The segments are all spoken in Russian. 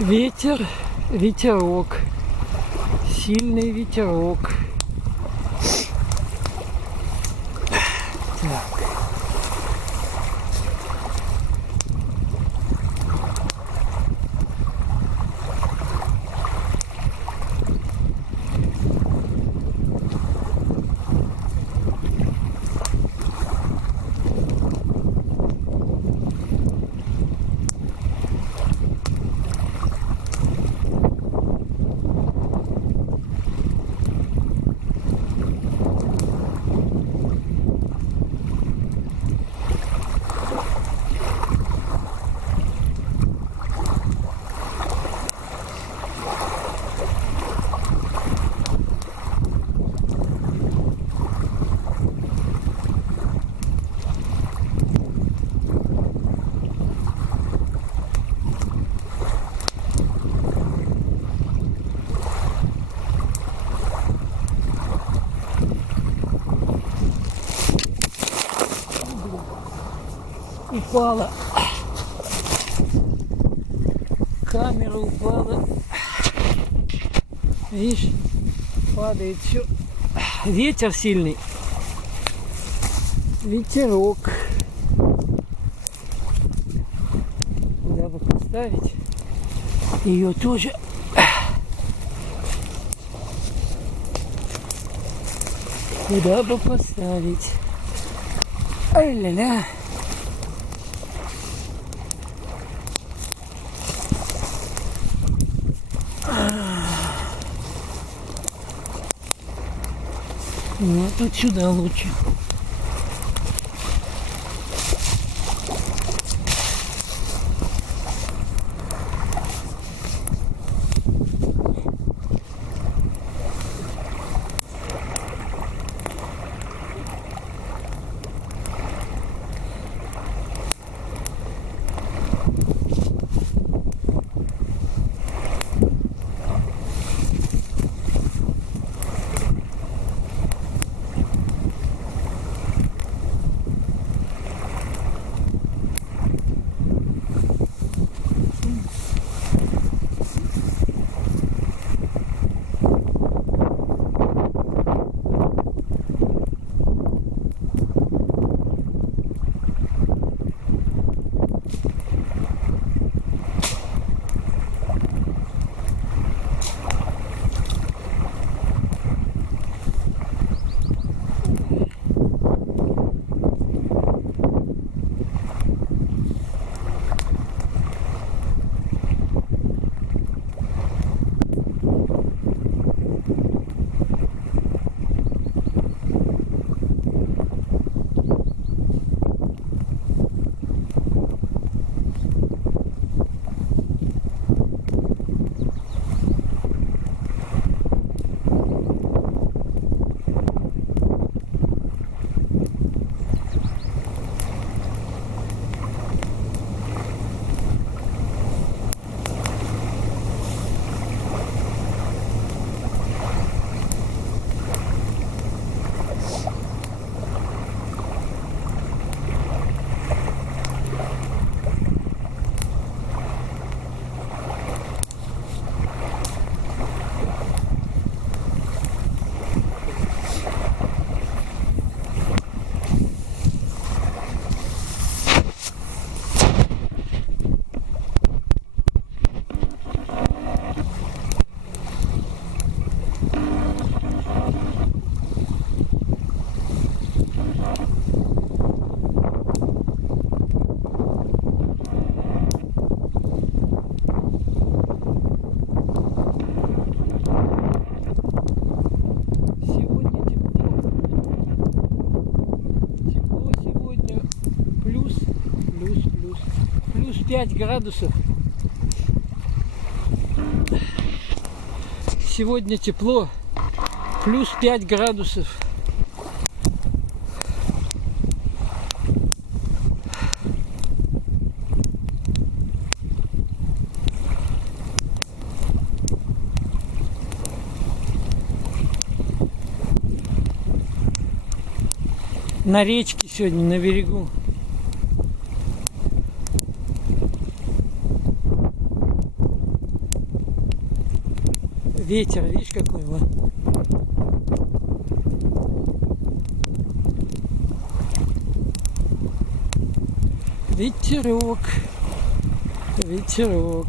Ветер, ветерок, сильный ветерок. Так. Упала. Камера упала. Видишь, падает все. Ветер сильный. Ветерок. Куда бы поставить? Ее тоже. Куда бы поставить? Ай-ля-ля. Ну, тут сюда лучше. Плюс 5 градусов. Сегодня тепло. Плюс 5 градусов. На речке сегодня, на берегу. Ветер, видишь, какой вот. Ветерок. Ветерок.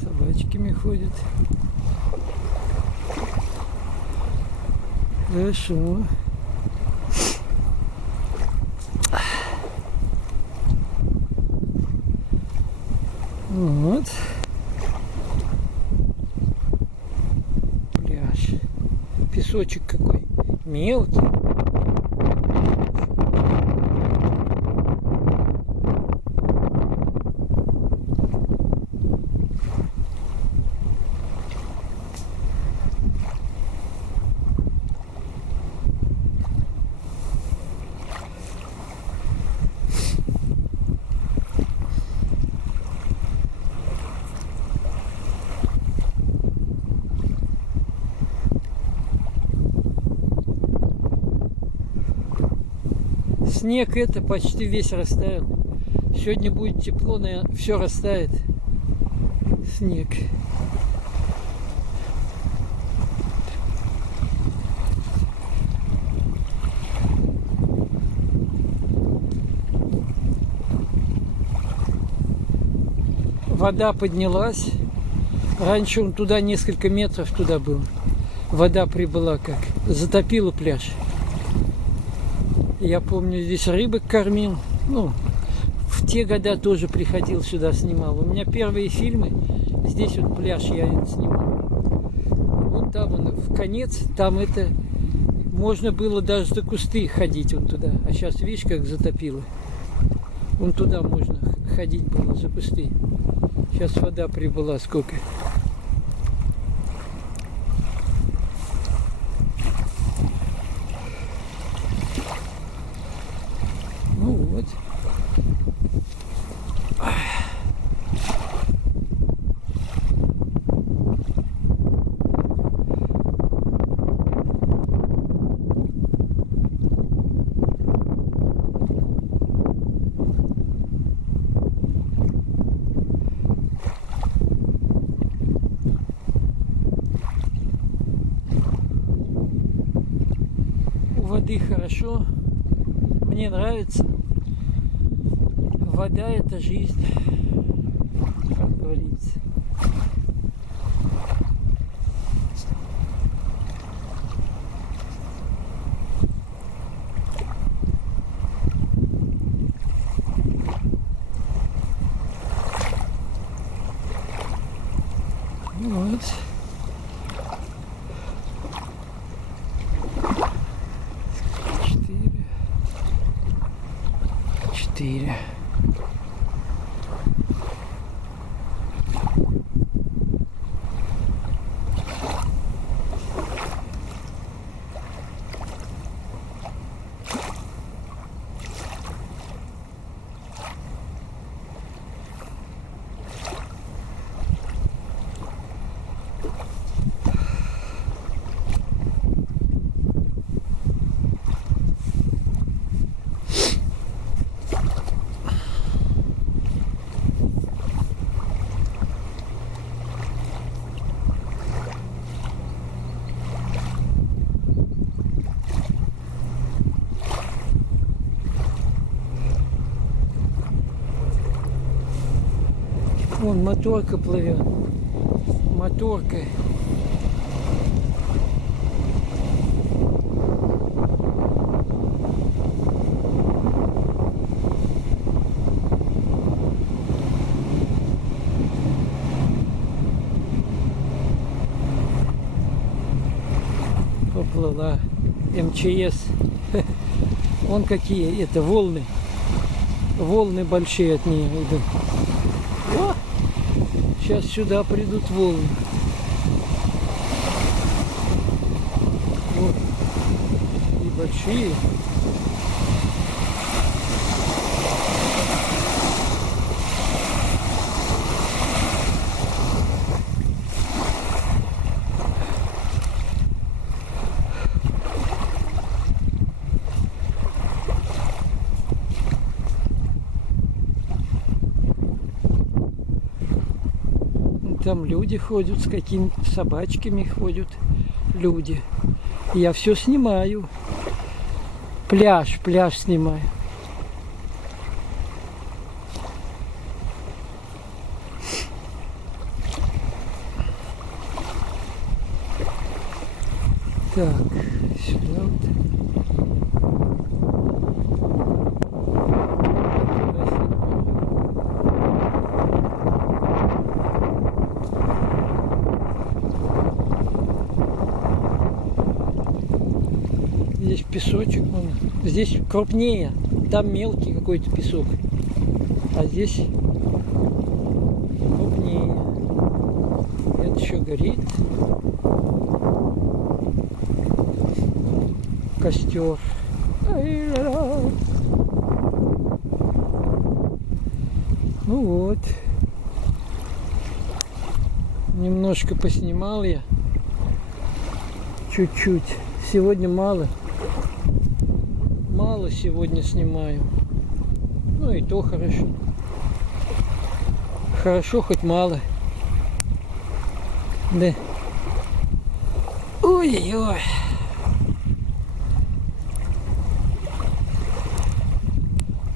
Собачками ходят. Хорошо. Вот. Пляж. Песочек какой. Мелкий. Снег это почти весь растаял. Сегодня будет тепло, наверное, все растает. Снег. Вода поднялась. Раньше он туда несколько метров туда был. Вода прибыла как. Затопила пляж. Я помню, здесь рыбок кормил. Ну, в те года тоже приходил сюда, снимал. У меня первые фильмы. Здесь вот пляж я снимал. Вон там он, в конец, там это... Можно было даже за кусты ходить вон туда. А сейчас, видишь, как затопило. Вон туда можно ходить было за кусты. Сейчас вода прибыла сколько. Ну вот. У воды хорошо. Мне нравится. Вода – это жизнь, как говорится. Вот. Четыре. Вон моторка плывет. Моторка. Поплыла МЧС. Вон какие это волны. Волны большие от нее идут. О! Сейчас сюда придут волны. Вот. И большие. Там люди ходят, с какими-то собачками ходят люди. Я все снимаю. Пляж снимаю. Так, сюда вот. Здесь песочек, вон. Здесь крупнее, там мелкий какой-то песок, а здесь крупнее. Это еще горит. Костер. Ну вот. Немножко поснимал я. Чуть-чуть. Сегодня мало. Мало сегодня снимаю. Ну и то хорошо. Хорошо, хоть мало. Да. Ой-ой-ой.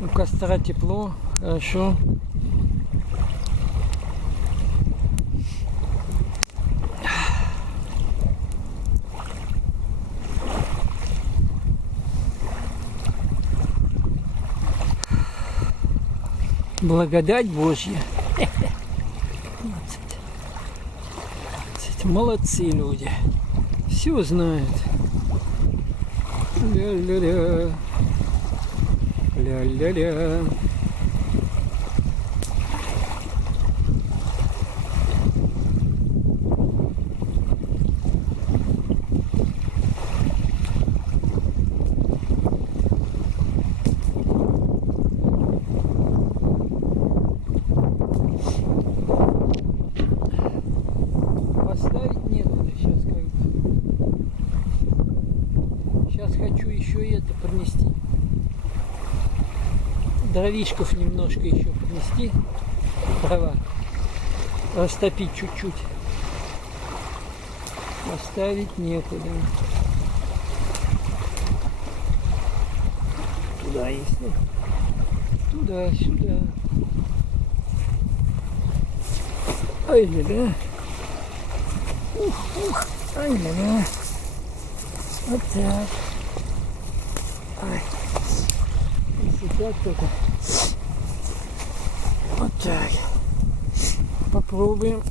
У костра тепло, хорошо. Благодать Божья. Молодцы люди. Все знают. Ля-ля-ля. Ля-ля-ля. Поставить некуда сейчас как бы. Сейчас хочу еще и это принести. Дровишков немножко еще принести. Дрова. Растопить чуть-чуть. Поставить некуда. Туда если. Туда-сюда. Ай-ля-ля. Ух. Ай-ля-ля. Вот так. Ай. Если так, только. Вот так. Попробуем.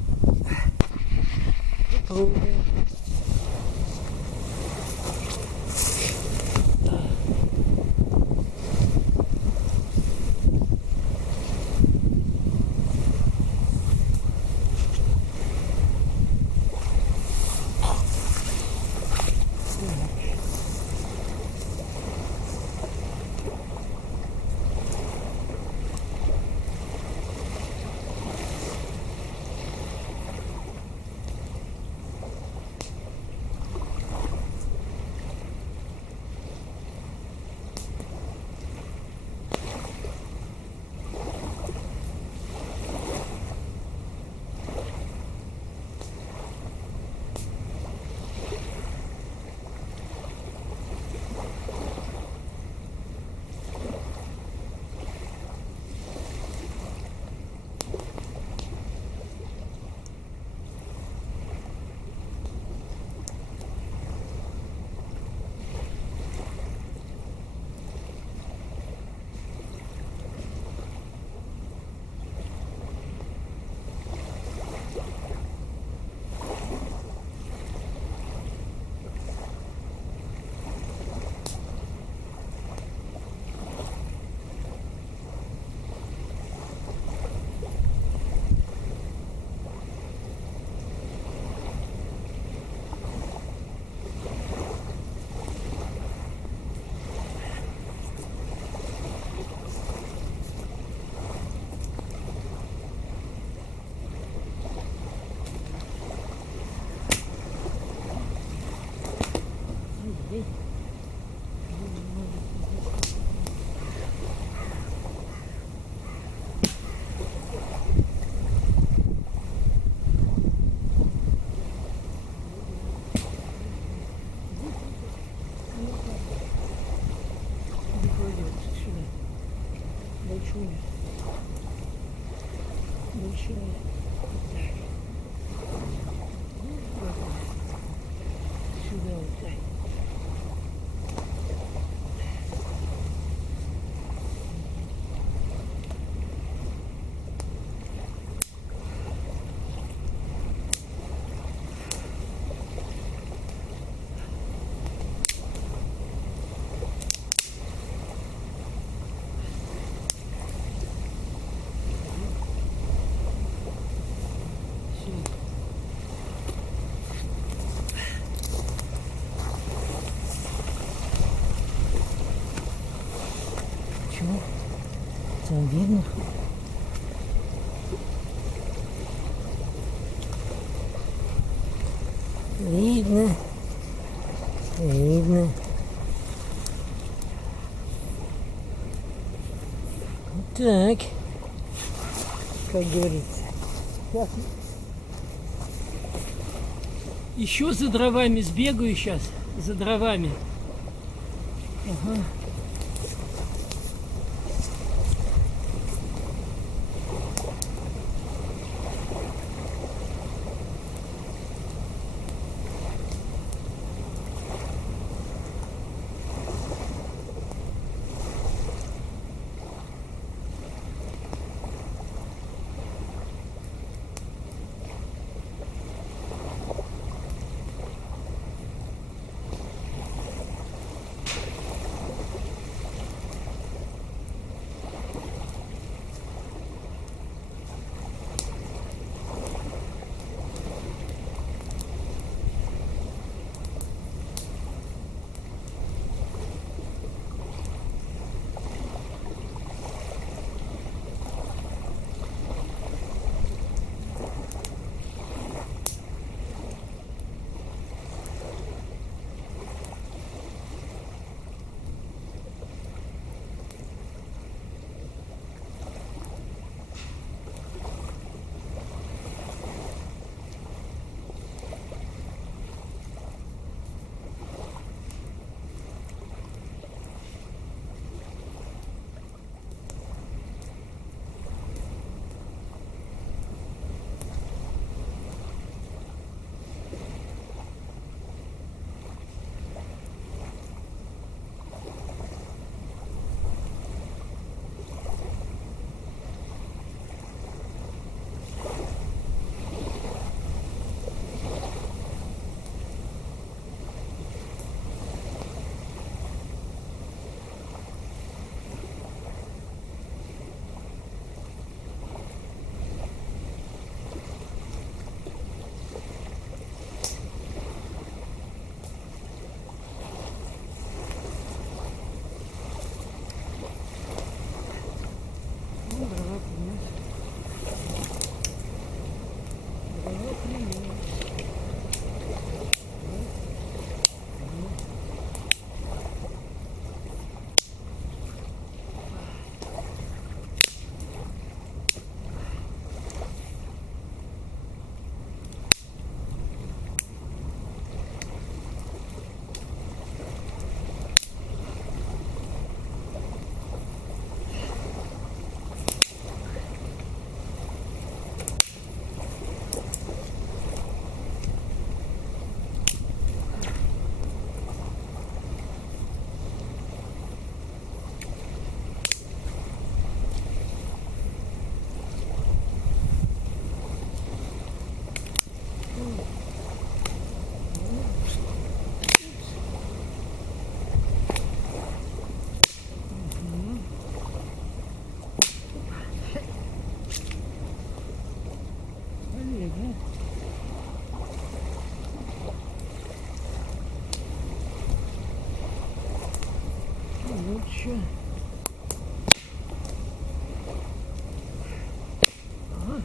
видно. Видно. Видно. Вот так. Как говорится. Сейчас. Еще за дровами сбегаю сейчас. За дровами. Ага. Лучше. Ага.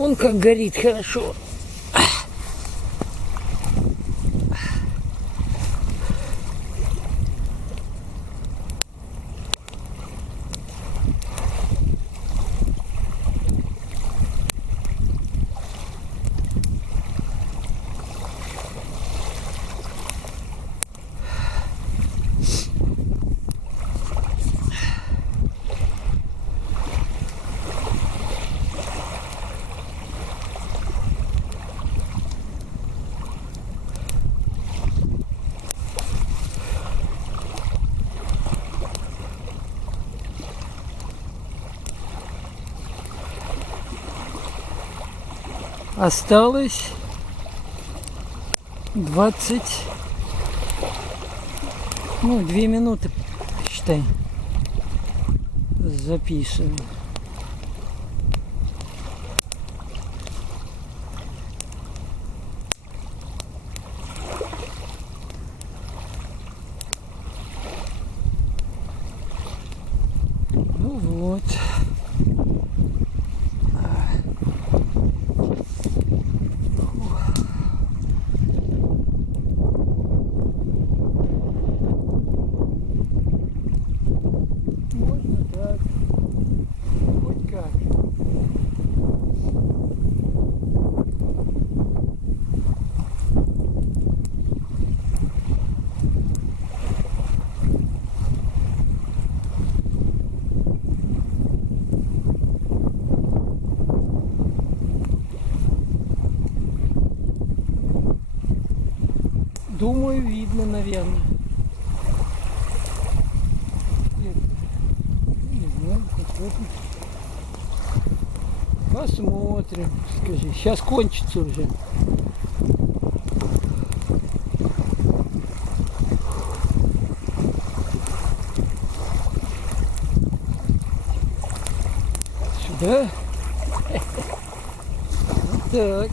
Он как горит хорошо. Осталось 20, 2 минуты, считай, записываем. Ну вот. Можно так, хоть как. Думаю, видно, наверное. Не знаю, посмотрим. Скажи, сейчас кончится уже. Сюда. Вот так.